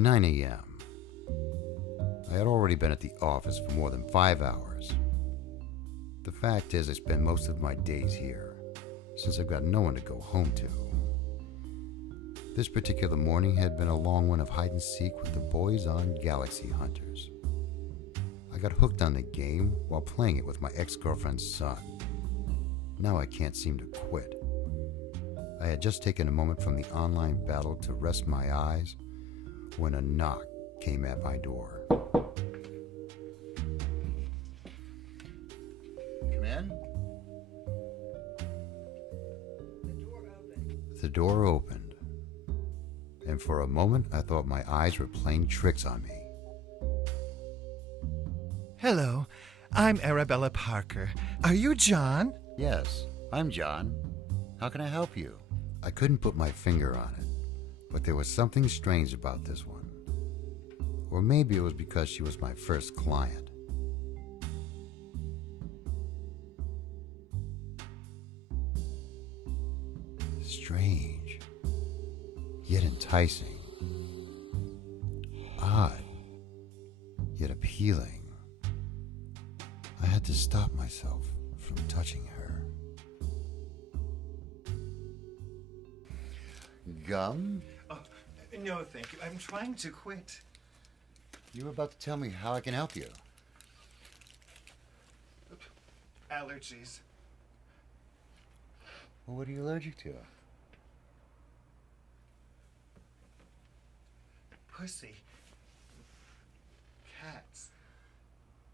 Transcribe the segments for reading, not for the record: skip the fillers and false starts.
9 a.m. I had already been at the office for more than 5 hours. The fact is, I spend most of my days here, since I've got no one to go home to. This particular morning had been a long one of hide and seek with the boys on Galaxy Hunters. I got hooked on the game while playing it with my ex-girlfriend's son. Now I can't seem to quit. I had just taken a moment from the online battle to rest my eyes when a knock came at my door. Come in? The door opened, and for a moment I thought my eyes were playing tricks on me. Hello, I'm Arabella Parker. Are you John? Yes, I'm John. How can I help you? I couldn't put my finger on it, but there was something strange about this one. Or maybe it was because she was my first client. Strange, yet enticing. Odd, yet appealing. I had to stop myself from touching her. Gum? Oh, no, thank you. I'm trying to quit. You were about to tell me how I can help you. Allergies. Well, what are you allergic to? Pussy. Cats.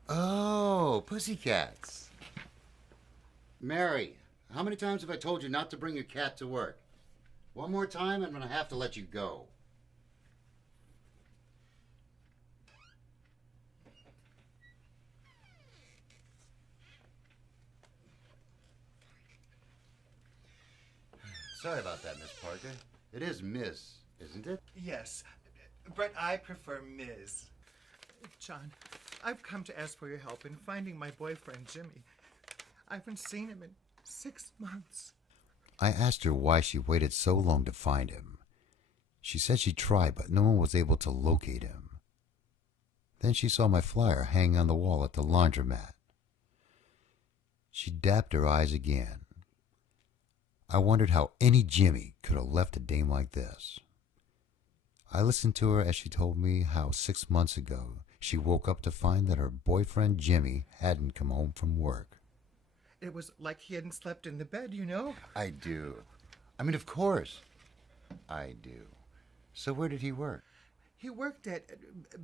Oh, pussycats. Mary, how many times have I told you not to bring your cat to work? One more time, I'm going to have to let you go. Sorry about that, Miss Parker. It is Miss, isn't it? Yes, but I prefer Ms. John, I've come to ask for your help in finding my boyfriend, Jimmy. I haven't seen him in 6 months. I asked her why she waited so long to find him. She said she tried, but no one was able to locate him. Then she saw my flyer hanging on the wall at the laundromat. She dapped her eyes again. I wondered how any Jimmy could have left a dame like this. I listened to her as she told me how 6 months ago she woke up to find that her boyfriend Jimmy hadn't come home from work. It was like he hadn't slept in the bed, you know? I do. I mean, of course. I do. So where did he work? He worked at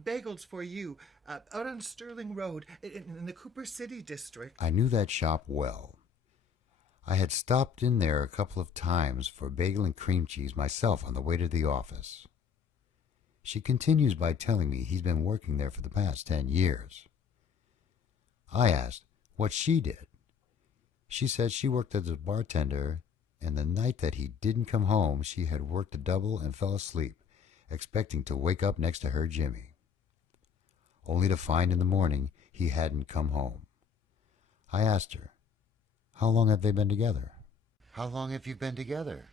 Bagels for You, out on Sterling Road, in the Cooper City district. I knew that shop well. I had stopped in there a couple of times for bagel and cream cheese myself on the way to the office. She continues by telling me he's been working there for the past 10 years. I asked what she did. She said she worked as a bartender, and the night that he didn't come home, she had worked a double and fell asleep, expecting to wake up next to her Jimmy, only to find in the morning he hadn't come home. I asked her, how long have they been together? How long have you been together?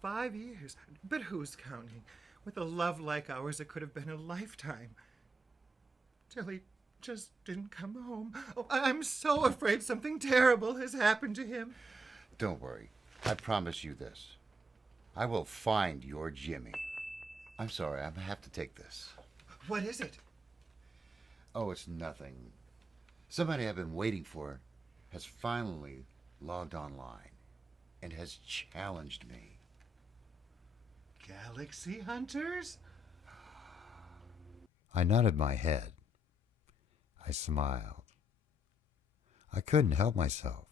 5 years. But who's counting? With a love like ours, it could have been a lifetime. Till he just didn't come home. Oh, I'm so afraid something terrible has happened to him. Don't worry. I promise you this. I will find your Jimmy. I'm sorry, I have to take this. What is it? Oh, it's nothing. Somebody I've been waiting for has finally logged online and has challenged me. Galaxy Hunters? I nodded my head. I smiled. I couldn't help myself.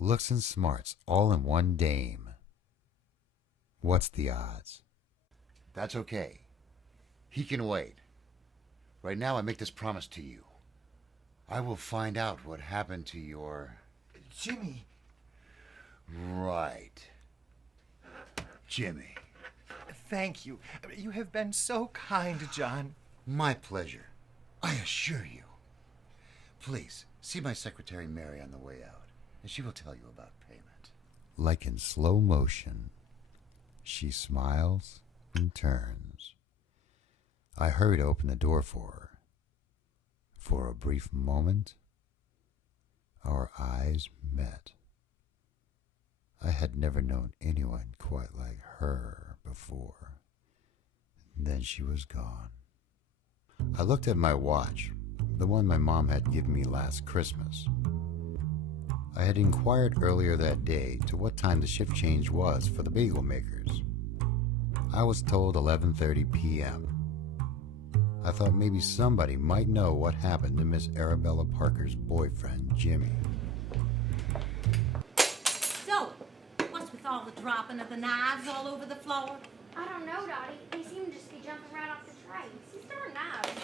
Looks and smarts all in one dame. What's the odds? That's okay. He can wait. Right now I make this promise to you. I will find out what happened to your... Jimmy. Right. Jimmy. Thank you. You have been so kind, John. My pleasure. I assure you. Please, see my secretary Mary on the way out, and she will tell you about payment. Like in slow motion, she smiles and turns I hurried to open the door for her. For a brief moment, our eyes met. I had never known anyone quite like her before. Then she was gone. I looked at my watch, the one my mom had given me last Christmas. I had inquired earlier that day to what time the shift change was for the bagel makers. I was told 11:30 p.m. I thought maybe somebody might know what happened to Miss Arabella Parker's boyfriend, Jimmy. So, what's with all the dropping of the knives all over the floor? I don't know, Dottie. They seem to just be jumping right off the trays. These darn knives.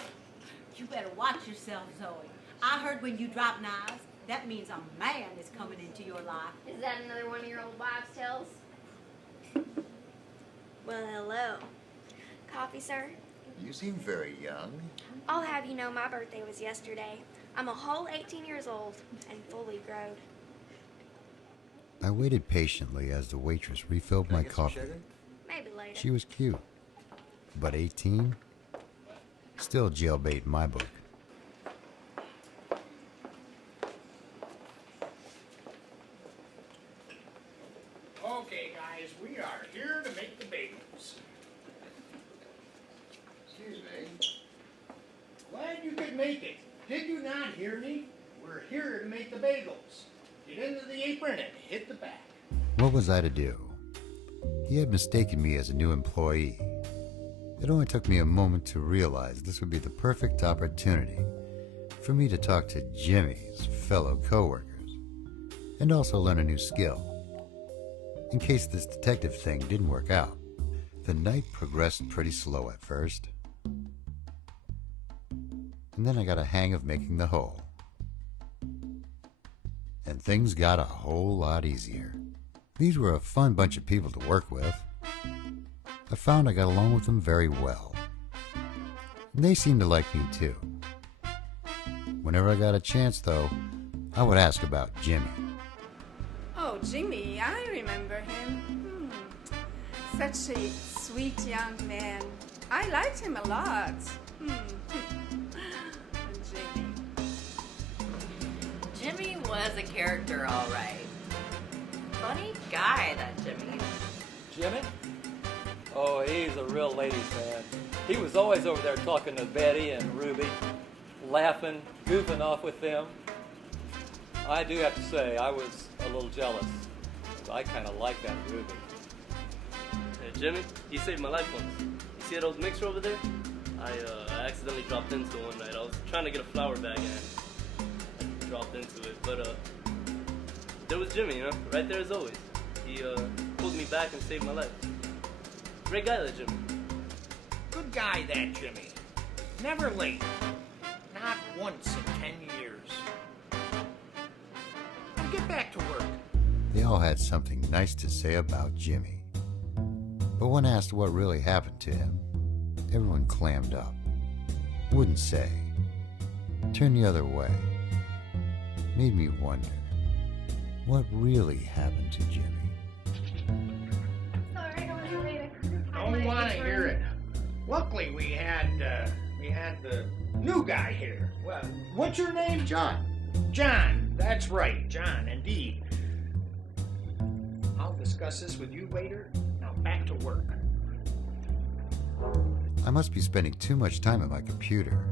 You better watch yourself, Zoe. I heard when you drop knives, that means a man is coming into your life. Is that another one of your old wives' tales? Well, hello. Coffee, sir? You seem very young. I'll have you know my birthday was yesterday. I'm a whole 18 years old and fully grown. I waited patiently as the waitress refilled my coffee. Maybe later. She was cute, but 18? Still jailbait in my book. Okay, guys, we are here to make the bagels. Excuse me. Glad you could make it. Did you not hear me? We're here to make the bagels. Get into the apron and hit the back. What was I to do? He had mistaken me as a new employee. It only took me a moment to realize this would be the perfect opportunity for me to talk to Jimmy's fellow coworkers and also learn a new skill. In case this detective thing didn't work out, the night progressed pretty slow at first. And then I got a hang of making the hoe. And things got a whole lot easier. These were a fun bunch of people to work with. I found I got along with them very well. And they seemed to like me too. Whenever I got a chance, though, I would ask about Jimmy. Oh, Jimmy, I remember him. Such a sweet young man. I liked him a lot. Jimmy. Jimmy was a character, all right. Funny guy, that Jimmy. Jimmy? Oh, he's a real ladies' man. He was always over there talking to Betty and Ruby, laughing, goofing off with them. I do have to say, I was a little jealous. I kind of like that Ruby. Hey, Jimmy, you saved my life once. You see that old mixer over there? I accidentally dropped into it one night. I was trying to get a flour bag and I dropped into it. But there was Jimmy, right there as always. He pulled me back and saved my life. Great guy, that Jimmy. Good guy, that Jimmy. Never late. Not once in 10 years. Now get back to work. They all had something nice to say about Jimmy. But when asked what really happened to him, everyone clammed up. Wouldn't say. Turned the other way. Made me wonder, what really happened to Jimmy? Don't want to hear it. Luckily, we had the new guy here. Well, what's your name? John. John. That's right, John, indeed. I'll discuss this with you later. Now back to work. I must be spending too much time at my computer.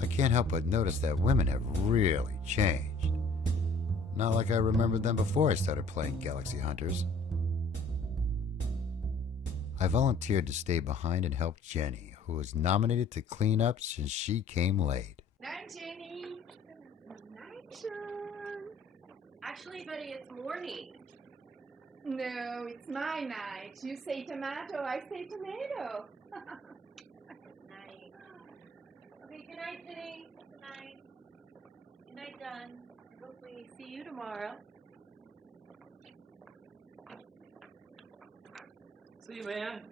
I can't help but notice that women have really changed. Not like I remembered them before I started playing Galaxy Hunters. I volunteered to stay behind and help Jenny, who was nominated to clean up since she came late. Night, Jenny. Night, Sean. Actually, Betty, it's morning. No, it's my night. You say tomato, I say tomato. Night. Okay, good night, Jenny. Good night. Good night, John. Hopefully see you tomorrow. See you, man.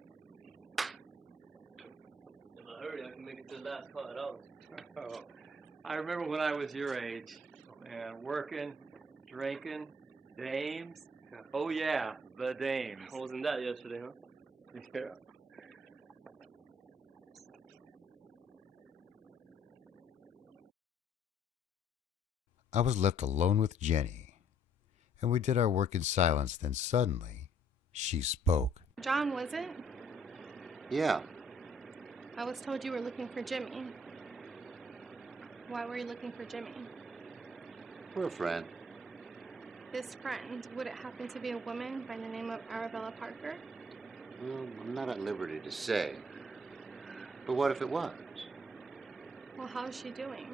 If I hurry, I can make it to the last $5. Oh, I remember when I was your age. Man, working, drinking, dames. Oh yeah, the dames. I wasn't that yesterday, huh? Yeah. I was left alone with Jenny, and we did our work in silence. Then suddenly, she spoke. John, was it? Yeah. I was told you were looking for Jimmy. Why were you looking for Jimmy? For a friend. This friend, would it happen to be a woman by the name of Arabella Parker? Well, I'm not at liberty to say. But what if it was? Well, how's she doing?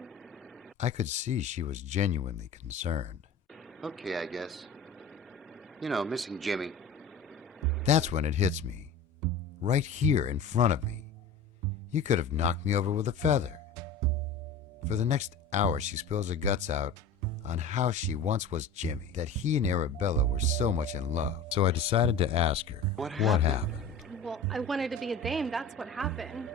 I could see she was genuinely concerned. Okay, I guess. You know, missing Jimmy. That's when it hits me. Right here in front of me. You could have knocked me over with a feather. For the next hour, she spills her guts out on how she once was Jimmy, that he and Arabella were so much in love. So I decided to ask her, what happened? Well, I wanted to be a dame, that's what happened.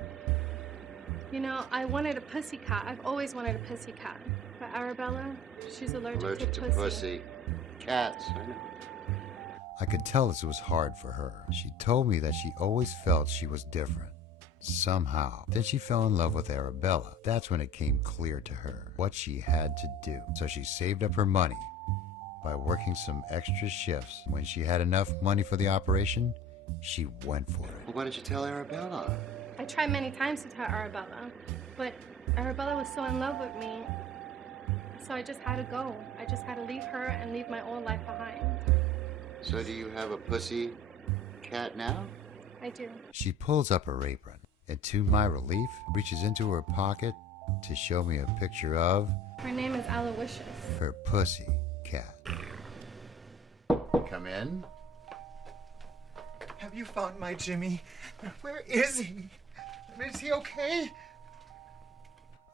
You know, I wanted a pussy cat. I've always wanted a pussy cat. But Arabella, she's allergic to pussy. Cats, I know. I could tell this was hard for her. She told me that she always felt she was different. Somehow. Then she fell in love with Arabella. That's when it came clear to her what she had to do. So she saved up her money by working some extra shifts. When she had enough money for the operation, she went for it. Well, why didn't you tell Arabella? I tried many times to tell Arabella, but Arabella was so in love with me, so I just had to go. I just had to leave her and leave my old life behind. So do you have a pussy cat now? I do. She pulls up her apron and, to my relief, reaches into her pocket to show me a picture of... Her name is Aloysius. Her pussy cat. Come in. Have you found my Jimmy? Where is he? Is he okay?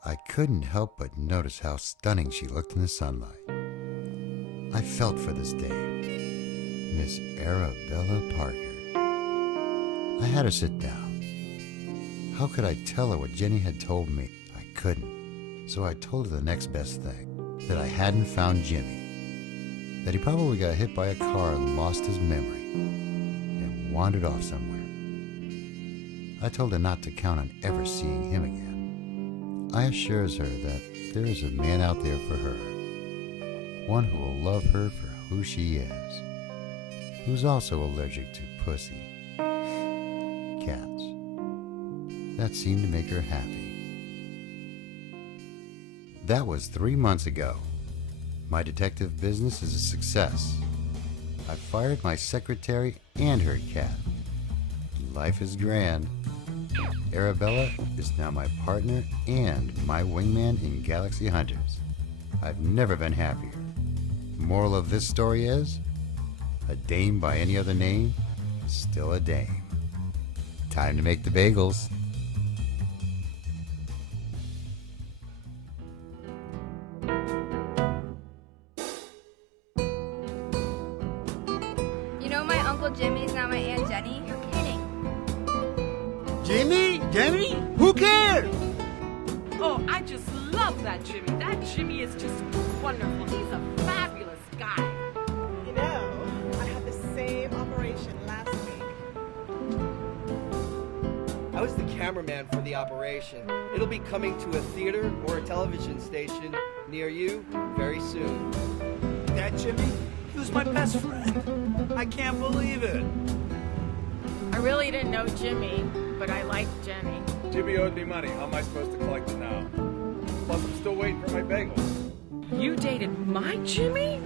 I couldn't help but notice how stunning she looked in the sunlight. I felt for this dame, Miss Arabella Parker. I had her sit down. How could I tell her what Jenny had told me? I couldn't. So I told her the next best thing, that I hadn't found Jimmy, that he probably got hit by a car and lost his memory, and wandered off somewhere. I told her not to count on ever seeing him again. I assures her that there is a man out there for her, one who will love her for who she is, who's also allergic to pussy. Cats. That seemed to make her happy. That was 3 months ago. My detective business is a success. I fired my secretary and her cat. Life is grand. Arabella is now my partner and my wingman in Galaxy Hunters. I've never been happier. Moral of this story is, a dame by any other name is still a dame. Time to make the bagels. You know my Uncle Jimmy's now my Aunt Jenny? You're kidding. Jimmy? Jenny? Who cares? Oh, I just love that Jimmy. That Jimmy is just wonderful. He's a fabulous guy. You know, I had the same operation last week. I was the cameraman for the operation. It'll be coming to a theater or a television station near you very soon. That Jimmy? He was my best friend. I can't believe it. I really didn't know Jimmy, but I like Jenny. Jimmy owed me money. How am I supposed to collect it now? Plus, I'm still waiting for my bagels. You dated my Jimmy?